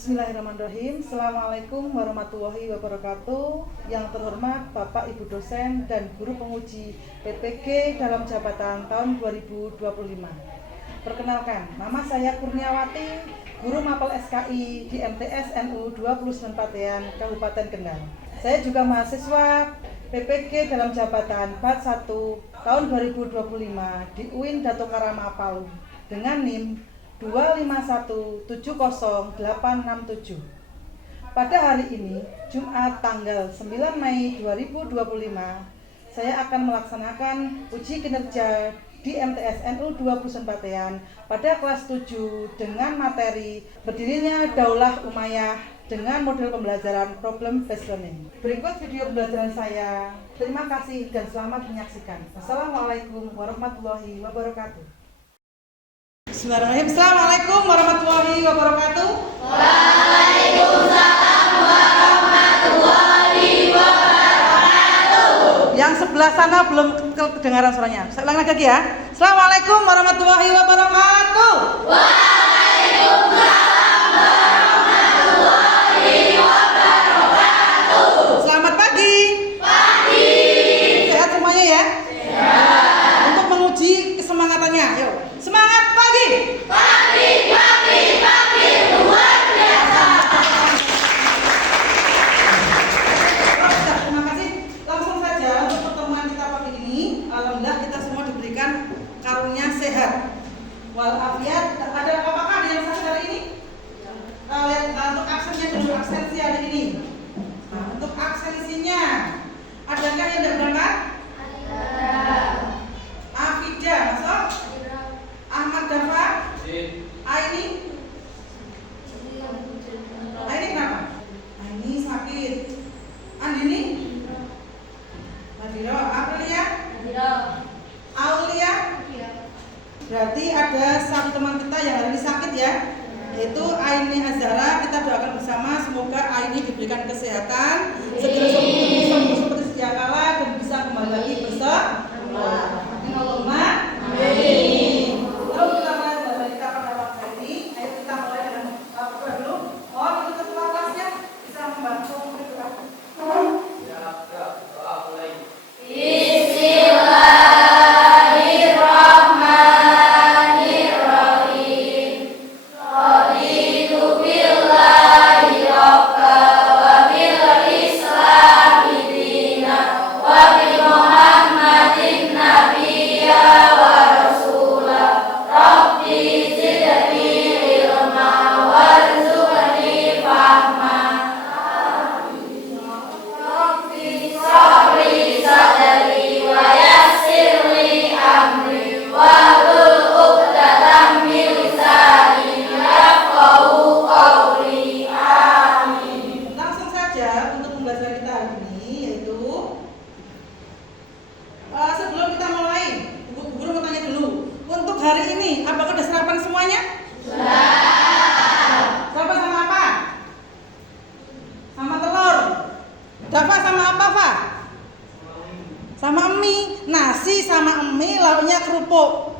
Bismillahirrahmanirrahim. Assalamualaikum warahmatullahi wabarakatuh. Yang terhormat Bapak Ibu dosen dan guru penguji PPG dalam jabatan tahun 2025. Perkenalkan, nama saya Kurniawati, guru mapel SKI di MTS NU 29 Patean, Kabupaten Kendal. Saya juga mahasiswa PPG dalam jabatan Bat 1 tahun 2025 di UIN Dato Karama Palu dengan NIM 251700867. Pada hari ini, Jumat tanggal 9 Mei 2025, saya akan melaksanakan uji kinerja di MTS NU 29 Patean pada kelas 7 dengan materi berdirinya Daulah Umayyah dengan model pembelajaran problem based learning. Berikut video pembelajaran saya. Terima kasih dan selamat menyaksikan. Wassalamualaikum warahmatullahi wabarakatuh. Bismillahirrahmanirrahim. Assalamualaikum warahmatullahi wabarakatuh. Waalaikumsalam warahmatullahi wabarakatuh. Yang sebelah sana belum kedengaran suaranya. Saya ulang lagi ya. Assalamualaikum warahmatullahi wabarakatuh. Waalaikumsalam warahmatullahi wabarakatuh. Selamat pagi. Pagi. Sehat semuanya ya? Sehat. Untuk menguji kesemangatannya, yuk. Semangat pagi. Pagi, pagi, pagi, luar biasa. Terima kasih. Langsung saja untuk pertemuan kita pagi ini. Alhamdulillah kita semua diberikan karunia sehat walafiat. Apakah ada yang sakit hari ini? Lihat untuk aksennya dulu, aksensi hari ini. Nah, untuk aksensinya, adakah yang tidak berangkat? Afida masuk. Ahmad Dafa. Aini. Aini kenapa? Aini sakit. Andini. Nadira. Aprilia. Aulia. Berarti ada satu teman kita yang hari ini sakit ya, yaitu Aini Azhara. Kita doakan bersama semoga Aini diberikan kesehatan, segera sembuh seperti sedia kala dan bisa kembali lagi bersama. Allahumma amin. Lalu kita mulai belajar kita pada waktu ini. Ayo kita mulai dengan apa dulu? Oh, itu ketua kelasnya bisa membantu berdoa. Bismillahirrahmanirrahim. Raditu billahi rabba wa bil islami dina wa bi Muhammadin nabiyya wa rasula. Rabbi zidni ilma warzuqni fahma. Rabbi shrahli sadri wa yassirli amri wahlul 'uqdatam min lisani yafqahu qawli. Amin. Langsung saja untuk pembelajaran kita hari ini, yaitu sebelum kita mulai, guru mau tanya dulu. Untuk hari ini, apakah sudah sarapan semuanya? Sudah. Sarapan sama apa? Sama telur. Dafa sama apa, Fa? Sama mie. Nasi sama mie, lauknya kerupuk.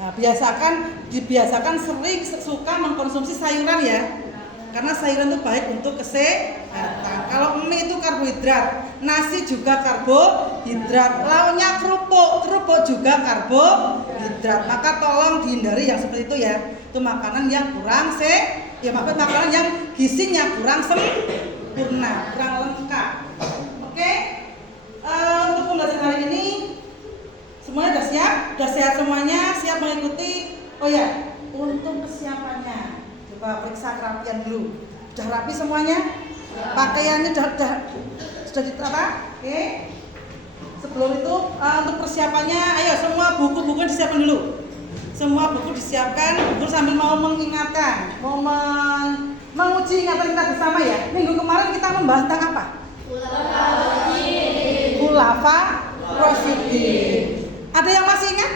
Nah, dibiasakan sering suka mengkonsumsi sayuran ya. Karena sayuran itu baik untuk kesehatan. Kalau mie itu karbohidrat, nasi juga karbohidrat, lauknya kerupuk juga karbohidrat. Maka tolong dihindari yang seperti itu ya. Itu makanan yang kurang makanan yang gizinya kurang sempurna, kurang lengkap. Oke? Untuk pembelajaran hari ini semuanya sudah siap? Sudah sehat semuanya? Siap mengikuti? Oh ya, untuk kesiapannya coba periksa kerapian dulu. Sudah rapi semuanya? Pakaiannya sudah ditata? Oke. Sebelum itu untuk persiapannya, ayo semua buku-buku disiapkan dulu. Semua buku disiapkan. Guru sambil mau mengingatkan, mau menguji ingatan kita bersama ya. Minggu kemarin kita membahas tentang apa? Khulafa Rasyidin. Ada yang masih ingat?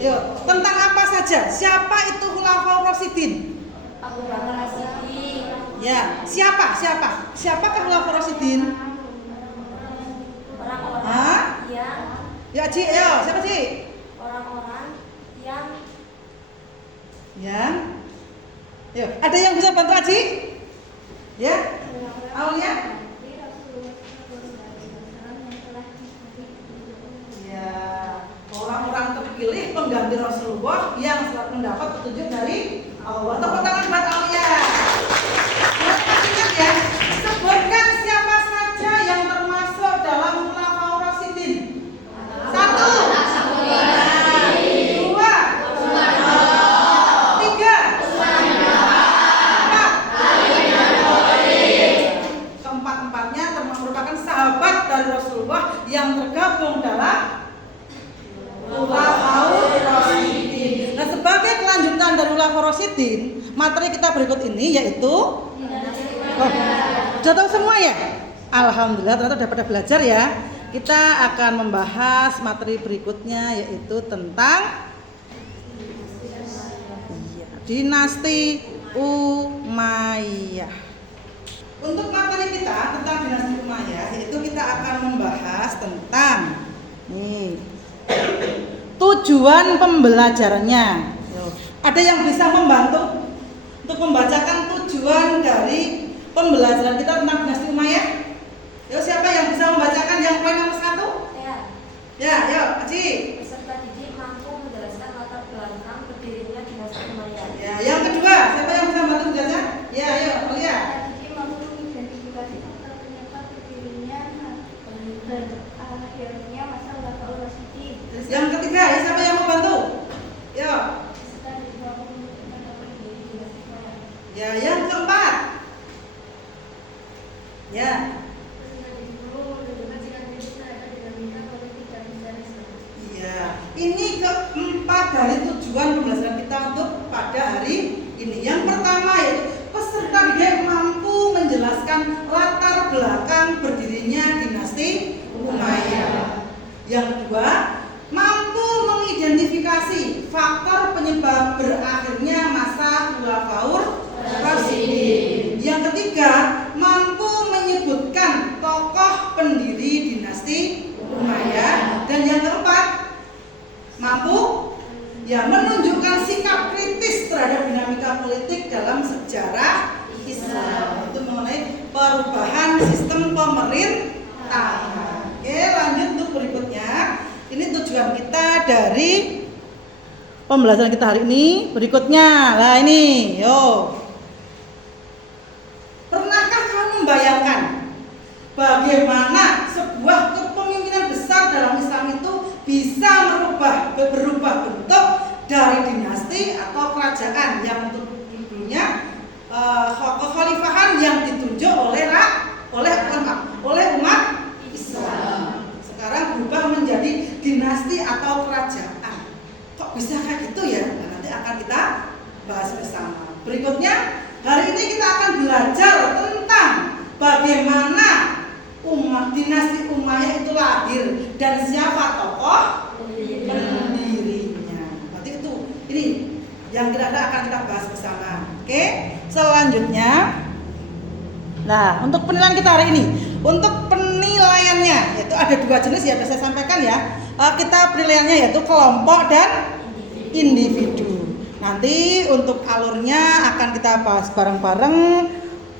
Yuk, tentang apa saja? Siapa itu Khulafa Rasyidin? Abu Bakar As-Siddiq. Ya, siapakah Khulafa Rasyidin? Orang-orang yang Ya, Ci, ayo, siapa Ci? orang-orang yang Yang Yuk, ada yang bisa bantu Aji? Ya, Aulia? Ya, orang-orang terpilih pengganti Rasulullah yang mendapat petunjuk dari Allah. Tepuk tangan buat Aulia. Ingat ya, sebutkan siapa saja yang termasuk dalam khulafaur rasyidin. 1, 2, 3, 4. Keempat-empatnya merupakan sahabat dari Rasulullah yang tergabung dalam khulafaur rasyidin. Nah, sebagai kelanjutan dari khulafaur rasyidin, materi kita berikut ini yaitu sudah tahu semua ya? Alhamdulillah, ternyata sudah pada belajar ya. Kita akan membahas materi berikutnya yaitu tentang dinasti Umayyah. Untuk materi kita tentang dinasti Umayyah yaitu kita akan membahas tentang tujuan pembelajarannya. Ada yang bisa membantu untuk membacakan tujuan dari pembelajaran kita tentang dinasti Umayyah? Yuk, siapa yang bisa membacakan yang poin nomor 1? Ya, yuk, Aji. Peserta didik mampu menjelaskan latar belakang berdirinya dinasti Umayyah. Ya, yang kedua, siapa yang bisa membantu menjelaskan? Ya, yuk, Aulia. Didik mampu mengidentifikasi faktor penyebab berdirinya dan akhirnya masa khulafaur rasyidin. Yang ketiga, ya, siapa yang mau bantu? Yuk. Peserta didik mampu menentukan apa yang menjadi dinasti Umayyah. Ya, yang keempat. Ya. Iya, ini keempat dari tujuan pembelajaran kita untuk pada hari ini. Yang pertama yaitu peserta didik mampu menjelaskan latar belakang berdirinya dinasti Umayyah. Yang kedua, mampu mengidentifikasi faktor penyebab berakhirnya masa khulafaur rasyidin. Yang ketiga, mampu menyebutkan tokoh pendiri dinasti Umayyah. Dan yang keempat, mampu menunjukkan sikap kritis terhadap dinamika politik dalam sejarah Islam. Itu mengenai perubahan sistem pemerintahan. Oke, lanjut untuk berikutnya. Ini tujuan kita dari pembelajaran kita hari ini. Berikutnya, lah ini, yo. Pernahkah kamu membayangkan bagaimana sebuah kepemimpinan besar dalam Islam itu bisa berubah bentuk dari dinasti atau kerajaan yang dulunya kekhalifahan yang ditunjuk oleh umat Islam, sekarang berubah menjadi dinasti atau kerajaan. Kok bisa kayak gitu ya? Nah, nanti akan kita bahas bersama. Berikutnya, hari ini kita akan belajar tentang bagaimana dinasti Umayyah itu lahir dan siapa tokoh pendirinya. Berarti itu ini yang kira-kira akan kita bahas bersama. Oke, selanjutnya, nah untuk penilaian kita hari ini, untuk penilaiannya yaitu ada 2 jenis ya, saya sampaikan ya. Kita penilaiannya yaitu kelompok dan individu. Nanti untuk alurnya akan kita bahas bareng-bareng.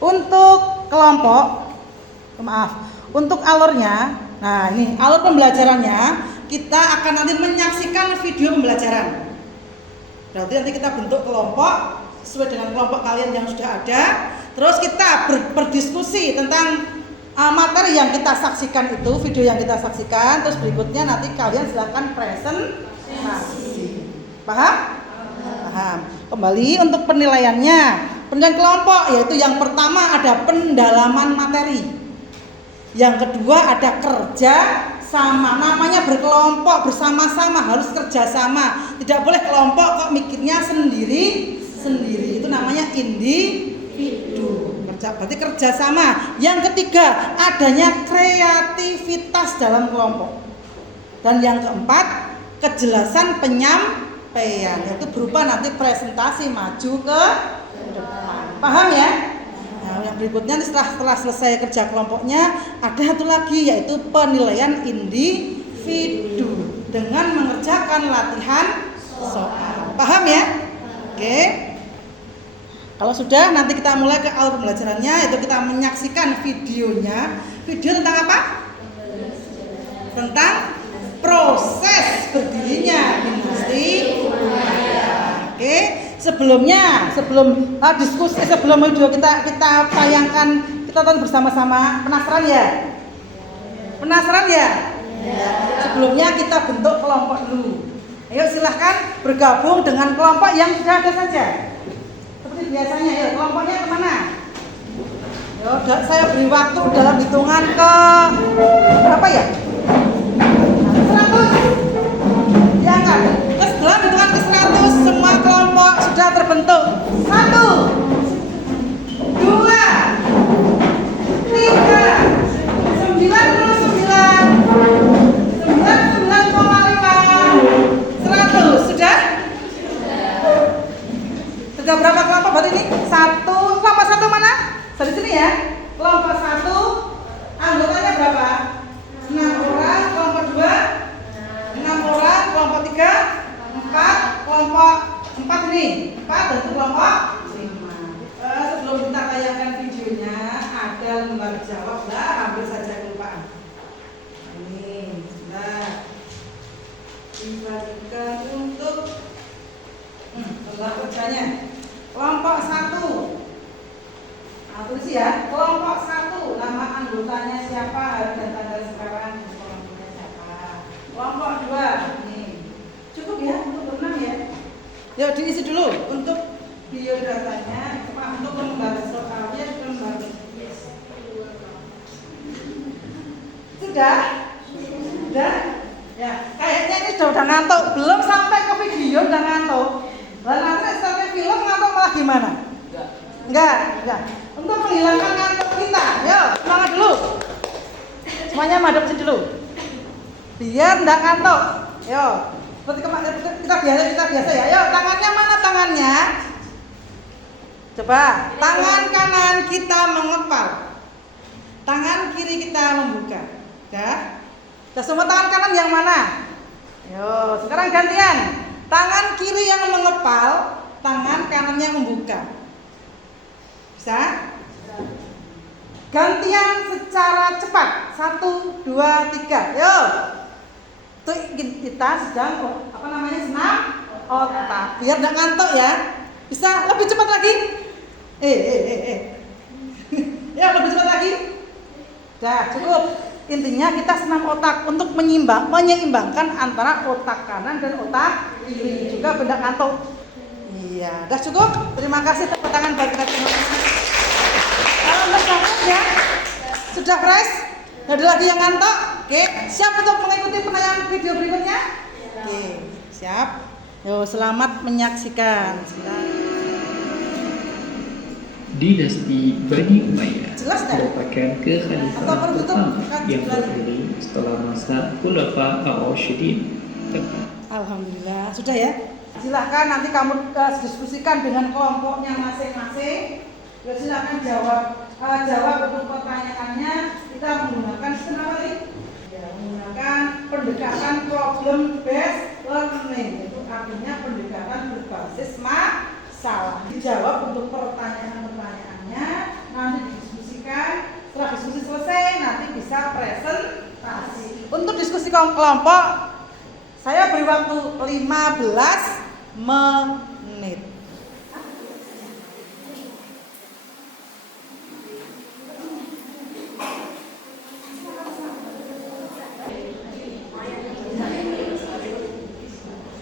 Untuk kelompok, untuk alurnya, nah ini alur pembelajarannya, kita akan nanti menyaksikan video pembelajaran. Berarti nanti kita bentuk kelompok sesuai dengan kelompok kalian yang sudah ada. Terus kita berdiskusi tentang materi yang kita saksikan itu, video yang kita saksikan. Terus berikutnya nanti kalian silakan presentasi. Paham? Paham. Kembali untuk penilaiannya. Penilaian kelompok yaitu yang pertama ada pendalaman materi. Yang kedua ada kerja sama. Namanya berkelompok, bersama-sama, harus kerja sama. Tidak boleh kelompok kok mikirnya sendiri-sendiri. Itu namanya individu. Berarti kerja sama. Yang ketiga adanya kreativitas dalam kelompok. Dan yang keempat kejelasan penyampaian, yaitu berupa nanti presentasi maju ke depan. Paham ya? Nah, yang berikutnya setelah selesai kerja kelompoknya ada satu lagi yaitu penilaian individu dengan mengerjakan latihan soal. Paham ya? Oke. Kalau sudah, nanti kita mulai ke alur pembelajarannya, yaitu kita menyaksikan videonya. Video tentang apa? Tentang proses berdirinya dinasti Umayyah. Oke, sebelum diskusi, sebelum video kita tayangkan, kita tonton bersama-sama. Penasaran ya? Penasaran ya? Sebelumnya kita bentuk kelompok dulu. Ayo silahkan bergabung dengan kelompok yang sudah ada saja. Seperti biasanya, ya kelompoknya kemana? Yo, saya beri waktu dalam hitungan ke berapa ya? 100. Diangkat. Dalam hitungan ke 100 semua kelompok sudah terbentuk. 1, 2, 3, 99,5, 100. Sudah? Sudah berapa kelompok berarti ini? Kelompok 1 mana? Dari sini ya. Kelompok 1 anggotanya berapa? 6 orang. Kelompok 2 6 orang. Kelompok 3 4. Kelompok 4 ini 4 dan itu kelompok 5. Sebelum kita tayangkan videonya, ada lembar jawab lah, hampir saja kelupaan. Ini sudah dibagikan untuk lembar kerjanya. Kelompok 1. Tulis ya, kelompok 1, nama anggotanya siapa, hari dan tanggal sekarang, kelompoknya siapa. Kelompok 2, nih cukup ya untuk berenang ya. Yuk diisi dulu untuk biodatanya, untuk lembar soalnya, lembar. Sudah? Ya, kayaknya ini udah ngantuk, belum sampai ke video udah ngantuk. Lalu nanti sampai film ngantuk malah gimana? Enggak. Untuk menghilangkan ngantuk kita, yuk semangat dulu. Semuanya madep sini dulu. Biar enggak ngantuk. Yuk. Seperti kemarin kita biasa ya. Yuk, tangannya mana tangannya? Coba, tangan kanan kita mengepal. Tangan kiri kita membuka. Ya. Kita semua tangan kanan yang mana? Yuk, sekarang gantian. Tangan kiri yang mengepal, tangan kanannya membuka. Bisa? Gantian secara cepat. 1, 2, 3. Yuk. Tuh kita sedang senam otak. Biar enggak ngantuk ya. Bisa lebih cepat lagi? Ya, lebih cepat lagi. Dah, cukup. Intinya kita senam otak untuk menyeimbangkan antara otak kanan dan otak kiri. Juga benda ngantuk. Iya, dah cukup. Terima kasih, tepuk tangan buat kita semua. Kalau bersahabat ya, sudah fresh? Nggak ada lagi yang ngantuk? Oke, siap untuk mengikuti penayangan video berikutnya? Oke, siap. Yo, selamat menyaksikan. Dinasti Bani Umayyah Jelas kan? merupakan kekhalifahan pertama yang berdiri setelah masa Khulafa ar-Rasyidin. Alhamdulillah, sudah ya. Silahkan nanti kamu diskusikan dengan kelompoknya masing-masing. Ya, silahkan jawab untuk pertanyaannya. Kita menggunakan menggunakan pendekatan problem based learning, itu artinya pendekatan berbasis masalah. Dijawab untuk pertanyaannya, nanti didiskusikan. Setelah diskusi selesai, nanti bisa presentasi. Untuk diskusi kelompok, saya beri waktu 15 menit.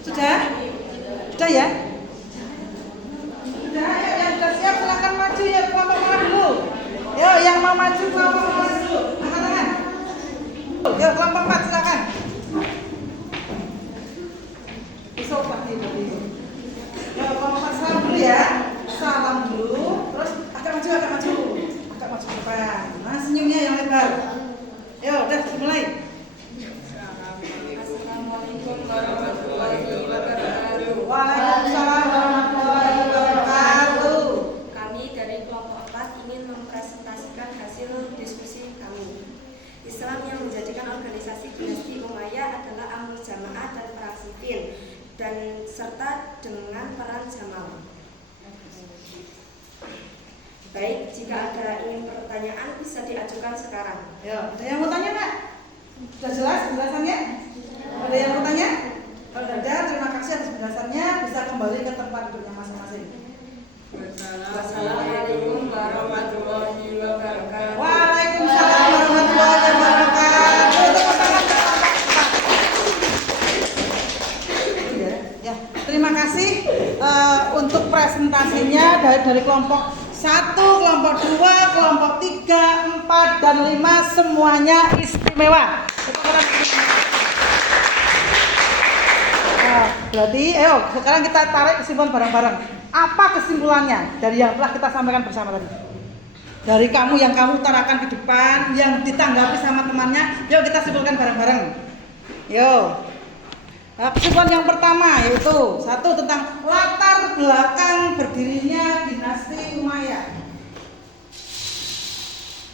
Sudah ya? Sudah, ayo yang sudah siap silakan maju ya, kelompok mana dulu? Yuk, yang mau maju kelompok mana dulu? Angkat tangan. Yuk, kelompok 4 silakan. Besok pasti tadi. Yuk, kelompok 4 salam dulu ya. Salam dulu, terus agak maju ke depan. Nah, senyumnya yang lebar. Yuk, udah mulai. Assalamualaikum warahmatullahi wabarakatuh. Waalaikumsalam warahmatullahi wabarakatuh. Kami dari kelompok 4 ingin mempresentasikan hasil diskusi kami. Islam yang menjadikan organisasi dinasti Umayyah adalah amil jamaah dan perang sipil, dan serta dengan peran jamaah. Jika ada ingin pertanyaan bisa diajukan sekarang. Ya, ada yang mau tanya Nak? Sudah jelas penjelasannya? Ada yang mau tanya? Kalau tidak ada, terima kasih atas penjelasannya. Bisa kembali ke tempat duduknya masing-masing. Assalamualaikum warahmatullahi wabarakatuh. Waalaikumsalam warahmatullahi wabarakatuh. Ya, terima kasih untuk presentasinya dari kelompok 1, kelompok 2, kelompok 3, 4, dan 5 semuanya istimewa. Berarti, ayo sekarang kita tarik kesimpulan bareng-bareng. Apa kesimpulannya dari yang telah kita sampaikan bersama tadi? Dari kamu yang kamu utarakan di depan, yang ditanggapi sama temannya, yuk kita simpulkan bareng-bareng. Yuk. Kesimpulan yang pertama yaitu 1 tentang latar belakang berdirinya dinasti Umayyah.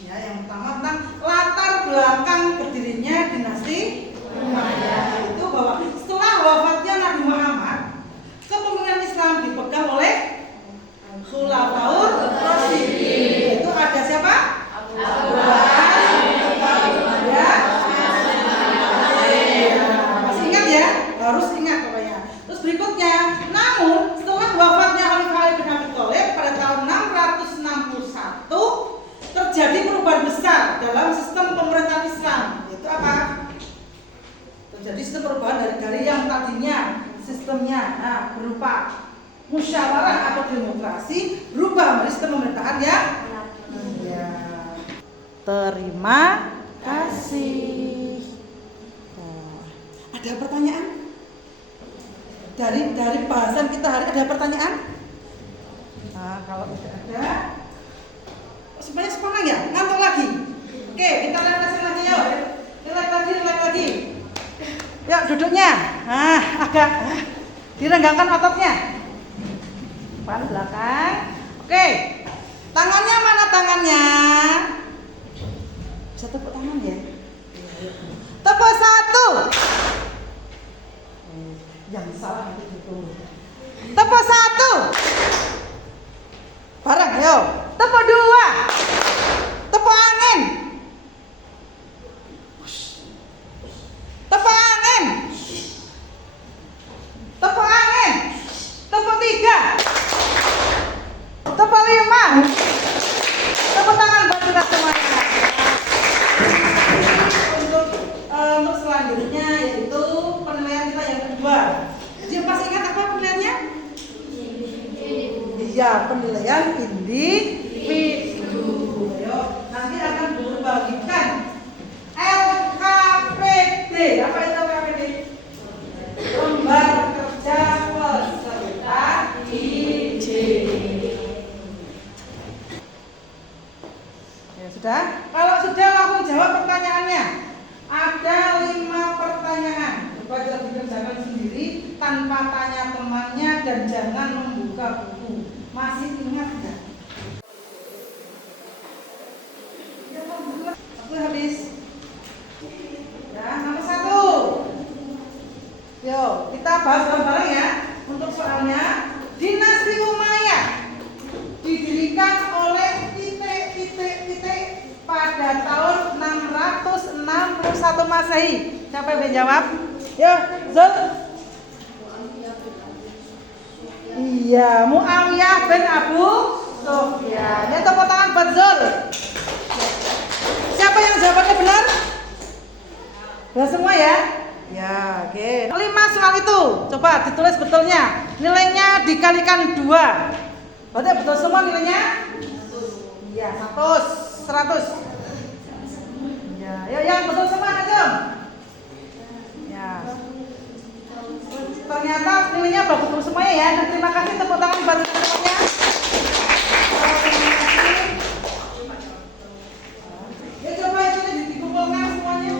Ya, yang pertama tentang latar belakang berdirinya dinasti Umayyah itu bahwa setelah wafatnya Nabi Muhammad, kepemimpinan Islam dipegang oleh Khulafaur Rasyidin. Itu ada siapa? Abu Bakar, ya. Masih ingat ya? Harus ingat pokoknya. Terus berikutnya, namun setelah wafatnya Khalifah Ali bin Abi Thalib pada tahun 661 terjadi perubahan besar dalam sistem pemerintahan Islam. Itu apa? Terjadi sistem perubahan dari yang tadinya sistemnya berupa musyawarah atau demokrasi berubah menjadi sistem pemerintahan ya. Terima kasih. Ada pertanyaan? Dari bahasan kita hari ada pertanyaan? Nah, kalau tidak ada, semuanya semangat ya? Ngantuk lagi? Oke, kita lanjutkan lagi yuk. Relax lagi. Yuk duduknya. Agak direnggangkan ototnya. Depan belakang. Oke. Tangannya mana tangannya? Bisa tepuk tangan ya? Tepuk 1. Yang salah nanti gitu. Tepuk 1. Bareng yuk. Tepuk 2. Tepuk angin. Tepuk angin. Tepuk angin. Tepuk 3. Tepuk 5. Tepuk tangan buat kita semuanya. Untuk selanjutnya yaitu penilaian kita yang kedua. Jadi masih ingat apa penilaiannya? Iya, penilaian individu. Nanti akan berbagikan LKPD. Apa itu LKPD? Lembar kerja peserta IJ. Ya sudah. Kalau sudah langsung jawab pertanyaannya. Ada 5 pertanyaan. Coba dikerjakan sendiri tanpa tanya temannya dan jangan membuka buku. Masih ingat nggak? Waktu habis. Ya, nomor 1. Yuk, kita bahas bareng-bareng ya. Untuk soalnya, dinasti Umayyah didirikan oleh titik pada tahun 661 Masehi. Siapa yang bisa jawab? Yuk, Zul. Iya, Muawiyah bin Abu Sufyan. Ya, tepuk tangan buat Zul. Siapa yang jawabannya benar? Benar semua ya? Ya, oke. 5 soal itu. Coba ditulis betulnya. Nilainya dikalikan 2. Berarti betul semua nilainya? Iya, 100. Ya, yang betul semua Najum. Ya. Ternyata nilainya betul semuanya ya. Dan terima kasih, tepuk tangan buat semuanya. Ya, coba itu dikumpulkan semuanya.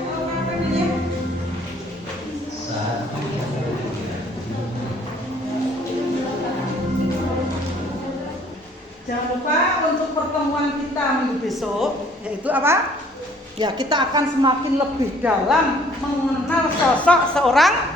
Jangan lupa untuk pertemuan kita minggu besok, yaitu apa? Ya, kita akan semakin lebih dalam mengenal sosok seorang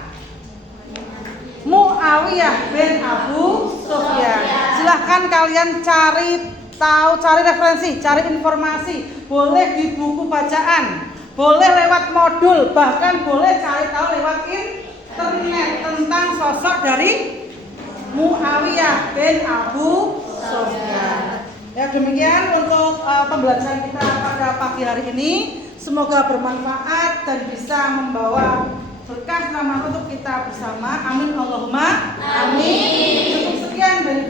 Muawiyah bin Abu Sufyan. Silahkan kalian cari tahu, cari referensi, cari informasi, boleh di buku bacaan, boleh lewat modul, bahkan boleh cari tahu lewat internet tentang sosok dari Muawiyah bin Abu Sufyan. Ya, demikian untuk pembelajaran kita pada pagi hari ini. Semoga bermanfaat dan bisa membawa berkah rahmat untuk kita bersama. Amin Allahumma amin. Cukup sekian dari